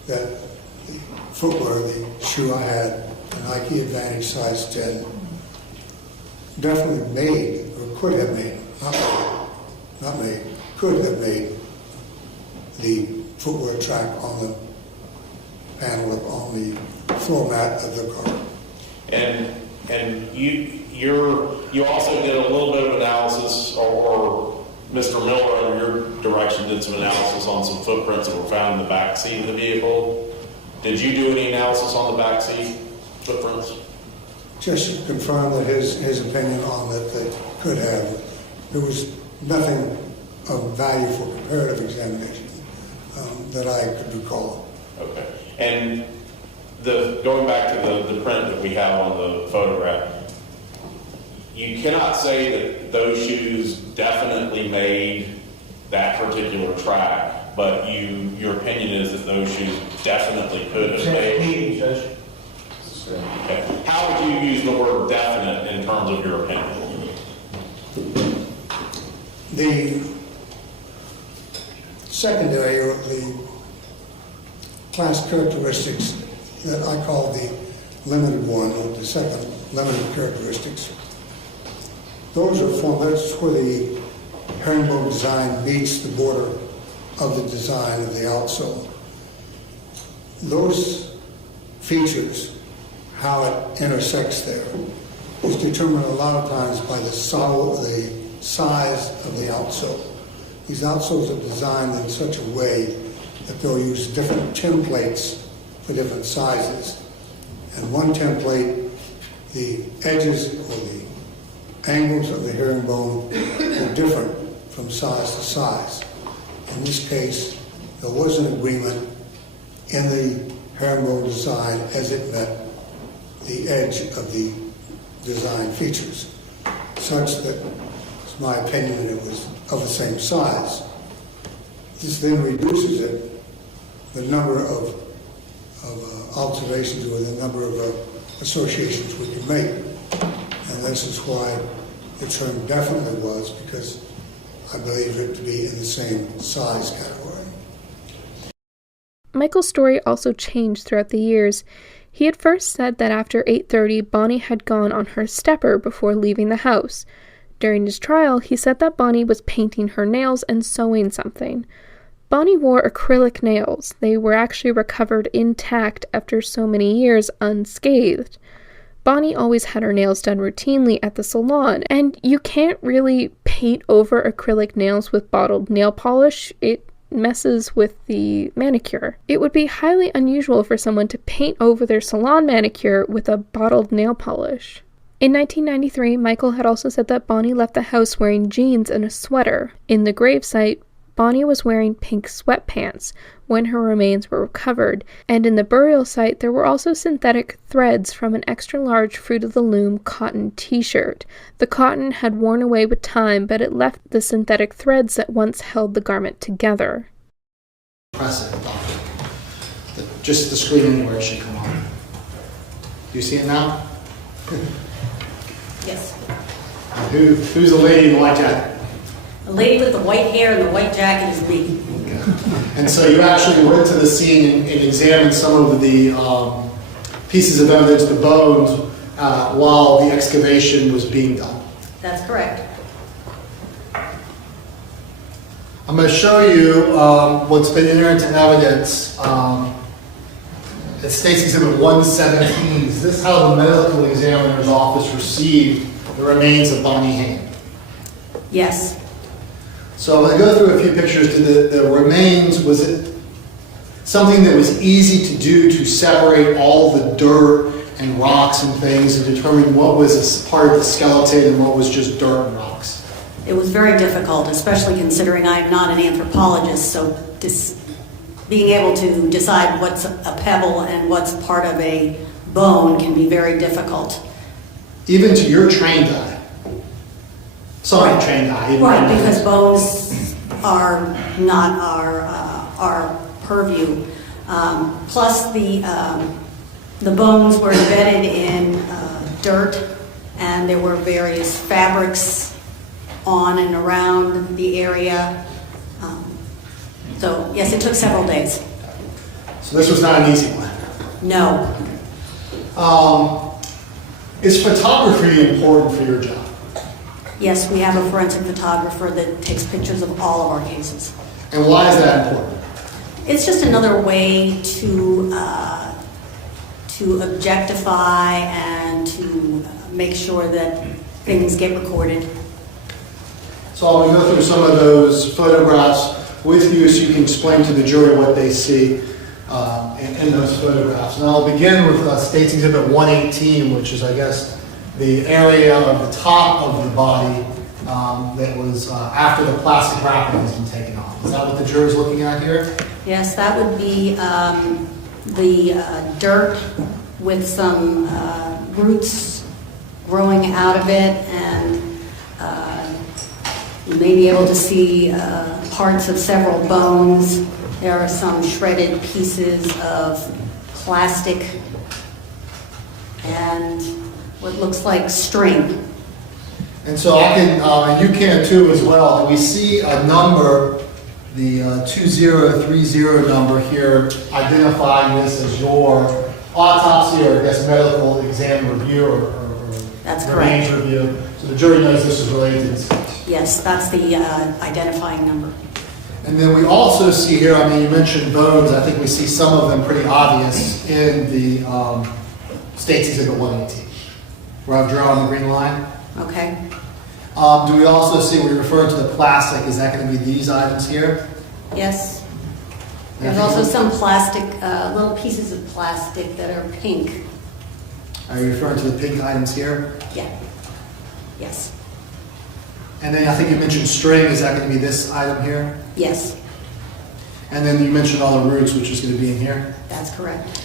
that the footwear, the shoe I had, the Nike Advantage size 10, definitely made, or could have made, could have made the footwear track on the panel, on the floor mat of the car. And you also did a little bit of analysis, or Mr. Miller, under your direction, did some analysis on some footprints that were found in the back seat of the vehicle. Did you do any analysis on the back seat footprints? Just to confirm that his opinion on that they could have. There was nothing of value for comparative examination that I could recall. Okay. And going back to the print that we have on the photograph, you cannot say that those shoes definitely made that particular track, but your opinion is that those shoes definitely could have made. Okay. How would you use the word definite in terms of your opinion? The secondary, or the class characteristics that I call the limited one, or the second limited characteristics, those are formed, that's where the herringbone design meets the border of the design of the outsole. Those features, how it intersects there, is determined a lot of times by the size of the outsole. These outsoles are designed in such a way that they'll use different templates for different sizes. And one template, the edges or the angles of the herringbone are different from size to size. In this case, there was an agreement in the herringbone design as it met the edge of the design features, such that it's my opinion that it was of the same size. This then reduces it, the number of observations or the number of associations we can make. And this is why the term definitely was, because I believe it to be in the same size category. Michael's story also changed throughout the years. He had first said that after 8:30, Bonnie had gone on her stepper before leaving the house. During his trial, he said that Bonnie was painting her nails and sewing something. Bonnie wore acrylic nails. They were actually recovered intact after so many years unscathed. Bonnie always had her nails done routinely at the salon, and you can't really paint over acrylic nails with bottled nail polish. It messes with the manicure. It would be highly unusual for someone to paint over their salon manicure with a bottled nail polish. In 1993, Michael had also said that Bonnie left the house wearing jeans and a sweater. In the gravesite, Bonnie was wearing pink sweatpants when her remains were recovered, and in the burial site there were also synthetic threads from an extra-large Fruit of the Loom cotton t-shirt. The cotton had worn away with time, but it left the synthetic threads that once held the garment together. Press it, just the screen anywhere it should come on. Do you see it now? Yes. Who's the lady in the white jacket? The lady with the white hair and the white jacket is me. And so you actually went to the scene and examined some of the pieces of evidence, the bones, while the excavation was being done. That's correct. I'm going to show you what's been entered into evidence. It states Exhibit 117. Is this how the medical examiner's office received the remains of Bonnie Haim? Yes. So I'm going to go through a few pictures. The remains, was it something that was easy to do to separate all the dirt and rocks and things and determine what was part of the skeleton and what was just dirt and rocks? It was very difficult, especially considering I am not an anthropologist, so being able to decide what's a pebble and what's part of a bone can be very difficult. Even to your trained eye. Sorry, trained eye. Right, because bones are not our purview. Plus the bones were embedded in dirt, and there were various fabrics on and around the area. So yes, it took several days. So this was not an easy one. No. Is photography important for your job? Yes, we have a forensic photographer that takes pictures of all of our cases. And why is that important? It's just another way to objectify and to make sure that things get recorded. So I'm going to go through some of those photographs with you so you can explain to the jury what they see in those photographs. And I'll begin with State's Exhibit 118, which is, I guess, the area of the top of the body that was after the plastic wrapping has been taken off. Is that what the jury's looking at here? Yes, that would be the dirt with some roots growing out of it, and you may be able to see parts of several bones. There are some shredded pieces of plastic and what looks like string. And so I can, and you can too as well. We see a number, the 2030 number here, identifying this as your autopsy or I guess medical exam review or That's remains correct. review. So the jury knows this is related to this case. Yes, that's the identifying number. And then we also see here, I mean, you mentioned bones. I think we see some of them pretty obvious in the State's Exhibit 118, where I've drawn the green line. Okay. Do we also see, we refer to the plastic, is that going to be these items here? Yes. There's also some plastic, little pieces of plastic that are pink. Are you referring to the pink items here? Yeah. Yes. And then I think you mentioned string, is that going to be this item here? Yes. And then you mentioned all the roots, which is going to be in here? That's correct.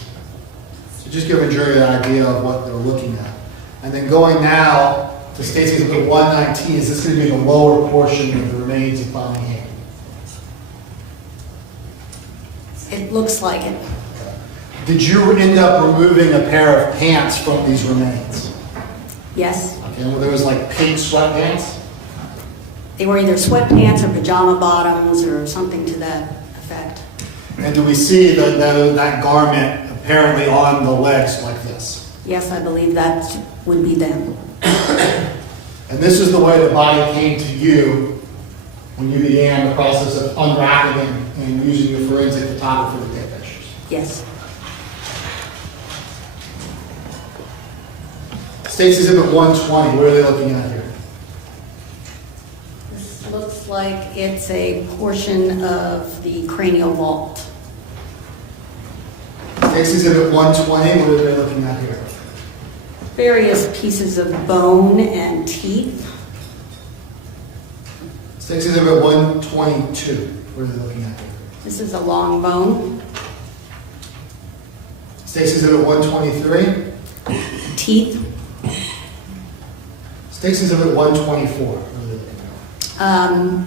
So just give a jury an idea of what they're looking at. And then going now to State's Exhibit 119, is this going to be the lower portion of the remains of Bonnie Haim? It looks like it. Did you end up removing a pair of pants from these remains? Yes. Okay, well, there was like pink sweatpants? They were either sweatpants or pajama bottoms or something to that effect. And do we see that garment apparently on the legs like this? Yes, I believe that would be them. And this is the way the body came to you when you began the process of unwrapping it and using your forensic photographer to take pictures? Yes. State's Exhibit 120, what are they looking at here? This looks like it's a portion of the cranial vault. State's Exhibit 120, what are they looking at here? various pieces of bone and teeth. State's Exhibit 122. What are they looking at here? This is a long bone. State's Exhibit 123. Teeth. State's Exhibit 124. What are they looking at?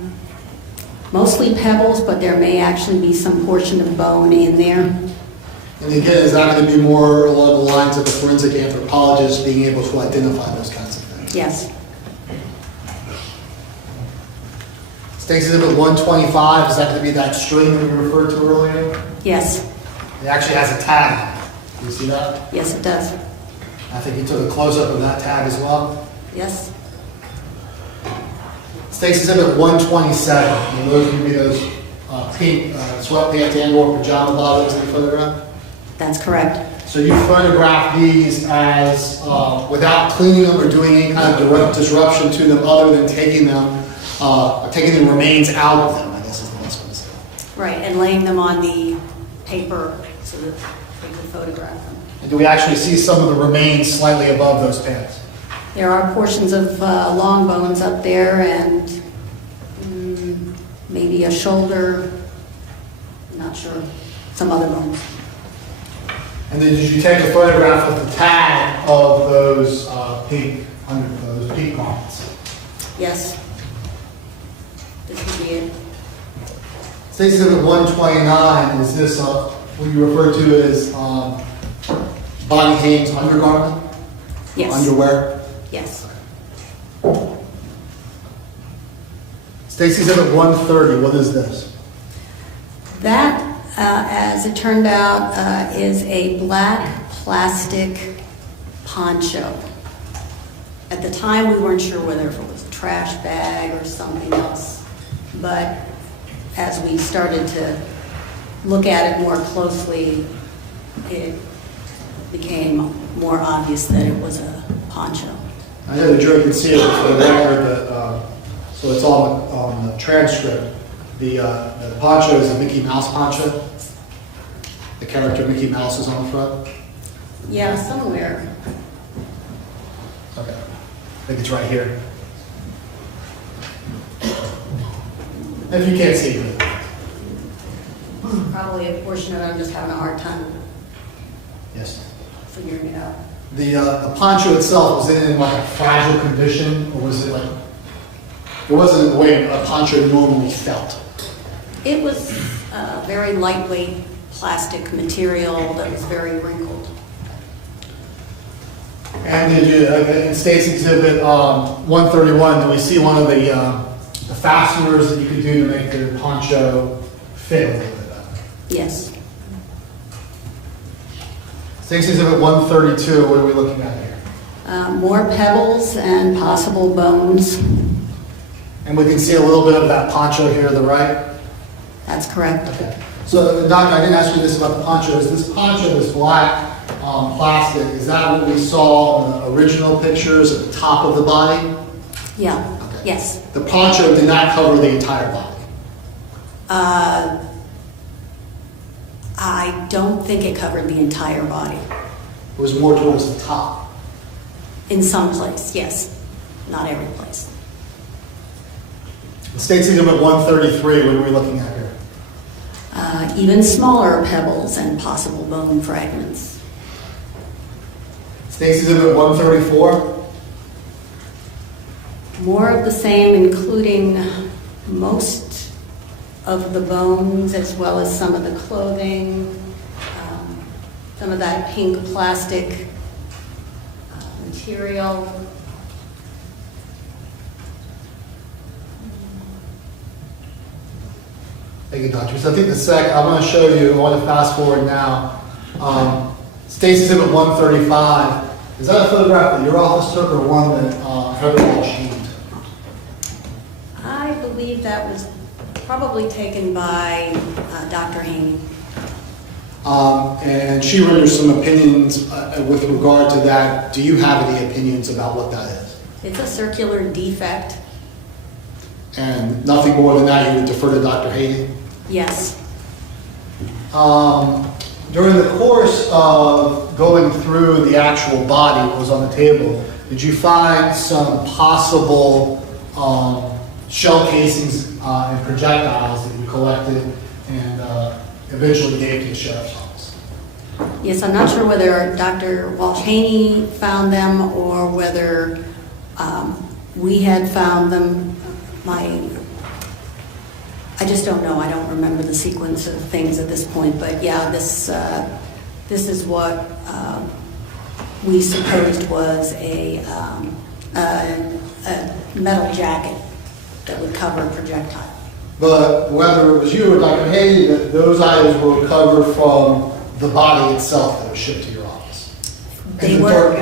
Mostly pebbles, but there may actually be some portion of bone in there. And again, is that going to be more along the lines of a forensic anthropologist being able to identify those kinds of things? Yes. State's Exhibit 125, is that going to be that string that we referred to earlier? Yes. It actually has a tag on it. Do you see that? Yes, it does. I think you took a close-up of that tag as well. Yes. State's Exhibit 127, and those would be those pink sweatpants and or pajama bottoms in the photograph? That's correct. So you photograph these as, without cleaning them or doing any kind of direct disruption to them other than taking the remains out of them, I guess is the best way to say it. Right, and laying them on the paper so that they could photograph them. And do we actually see some of the remains slightly above those pants? There are portions of long bones up there and maybe a shoulder, not sure, some other bones. And then did you take a photograph of the tag of those pink garments? Yes. This would be it. State's Exhibit 129, is this what you refer to as Bonnie Haim's undergarment? Yes. Underwear? Yes. State's Exhibit 130, what is this? That, as it turned out, is a black plastic poncho. At the time, we weren't sure whether it was a trash bag or something else, but as we started to look at it more closely, it became more obvious that it was a poncho. I know the jury can see it for the record, so it's on the transcript. The poncho is a Mickey Mouse poncho. The character Mickey Mouse is on the front. Yeah, somewhere. Okay, I think it's right here. If you can't see it. Probably a portion of it, I'm just having a hard time Yes. figuring it out. The poncho itself, was it in like a fragile condition, or was it like, it wasn't the way a poncho normally felt? It was very lightweight plastic material that was very wrinkled. And did you, in State's Exhibit 131, do we see one of the fasteners that you could do to make the poncho fit a little bit better? Yes. State's Exhibit 132, what are we looking at here? More pebbles and possible bones. And we can see a little bit of that poncho here to the right. That's correct. Okay. So, Doctor, I didn't ask you this about the poncho. Is this poncho, this black plastic, is that what we saw in the original pictures at the top of the body? Yeah. Okay. Yes. The poncho did not cover the entire body. I don't think it covered the entire body. It was more towards the top. In some place, yes. Not every place. State's Exhibit 133, what are we looking at here? Even smaller pebbles and possible bone fragments. State's Exhibit 134. More of the same, including most of the bones as well as some of the clothing, some of that pink plastic material. Thank you, Doctor. So I think I'm going to show you, I want to fast forward now. State's Exhibit 135. Is that a photograph that your office took or one that Heather Walsh handed? I believe that was probably taken by Dr. Haim. And she renders some opinions with regard to that. Do you have any opinions about what that is? It's a circular defect. And nothing more than that, you would defer to Dr. Haim? Yes. During the course of going through remove the actual body that was on the table, did you find some possible shell casings and projectiles that you collected and eventually gave to the sheriff's office? Yes, I'm not sure whether Dr. Walsh-Haney found them or whether we had found them. I just don't know. I don't remember the sequence of things at this point. But yeah, this is what we supposed was a metal jacket that would cover a projectile. But whether it was you or Dr. Haney, that those items were recovered from the body itself that was shipped to your office. They were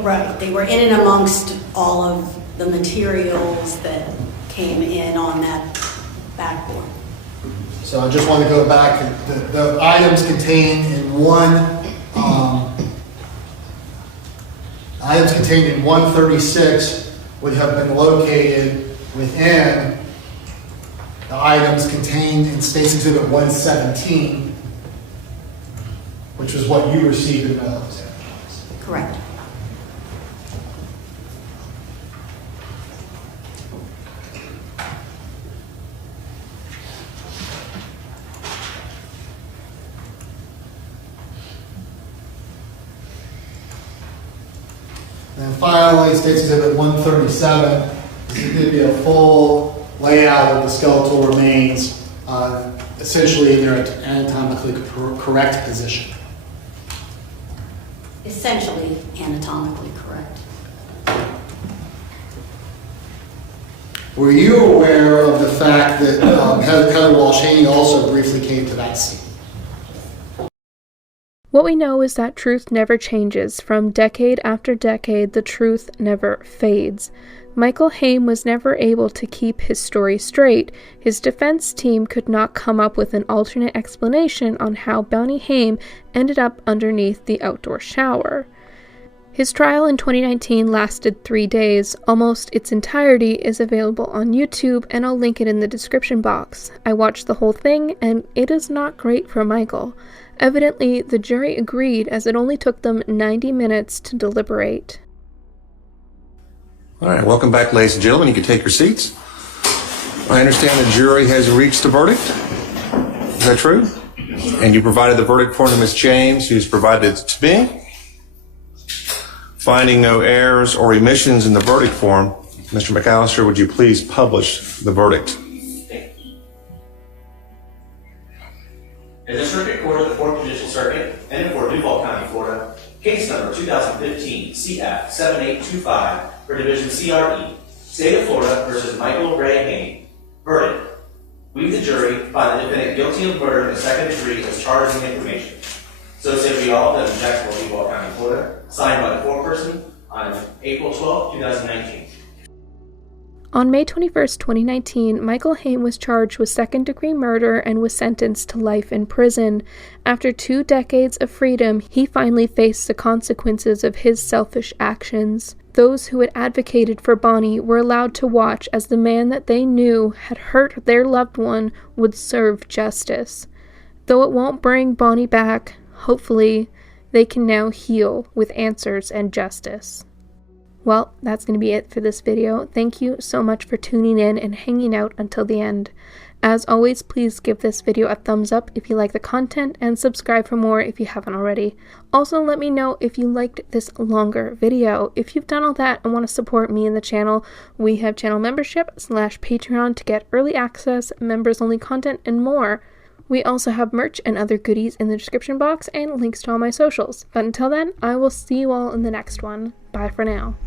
right. They were in and amongst all of the materials that came in on that backboard. So I just want to go back. The items contained in 136 would have been located within the items contained in State's Exhibit 117, which was what you received in medical exam. Correct. And finally, State's Exhibit 137 is going to be a full layout of the skeletal remains, essentially in their anatomically correct position. Essentially anatomically correct. Were you aware of the fact that Heather Walsh-Haney also briefly came to that scene? What we know is that truth never changes. From decade after decade, the truth never fades. Michael Haim was never able to keep his story straight. His defense team could not come up with an alternate explanation on how Bonnie Haim ended up underneath the outdoor shower. His trial in 2019 lasted 3 days. Almost its entirety is available on YouTube, and I'll link it in the description box. I watched the whole thing, and it is not great for Michael. Evidently, the jury agreed, as it only took them 90 minutes to deliberate. All right, welcome back, ladies and gentlemen. You can take your seats. I understand the jury has reached a verdict. Is that true? And you provided the verdict form to Ms. James, who's provided it to me. Finding no errors or omissions in the verdict form, Mr. McAllister, would you please publish the verdict? In the Circuit Court of the 4th Judicial Circuit, and for Duval County, Florida, case number 2015 CF 7825 for Division CRE, State of Florida versus Michael Ray Haim. Verdict: we, the jury, find the defendant guilty of murder in the second degree as charged in the information. So say we all done in Jacksonville, Duval County, Florida, signed by the foreperson on April 12, 2019. On May 21, 2019, Michael Haim was charged with second-degree murder and was sentenced to life in prison. After 2 decades of freedom, he finally faced the consequences of his selfish actions. Those who had advocated for Bonnie were allowed to watch as the man that they knew had hurt their loved one would serve justice. Though it won't bring Bonnie back, hopefully they can now heal with answers and justice. Well, that's going to be it for this video. Thank you so much for tuning in and hanging out until the end. As always, please give this video a thumbs up if you like the content and subscribe for more if you haven't already. Also, let me know if you liked this longer video. If you've done all that and want to support me and the channel, we have channel membership / Patreon to get early access, members only content, and more. We also have merch and other goodies in the description box and links to all my socials. But until then, I will see you all in the next one. Bye for now.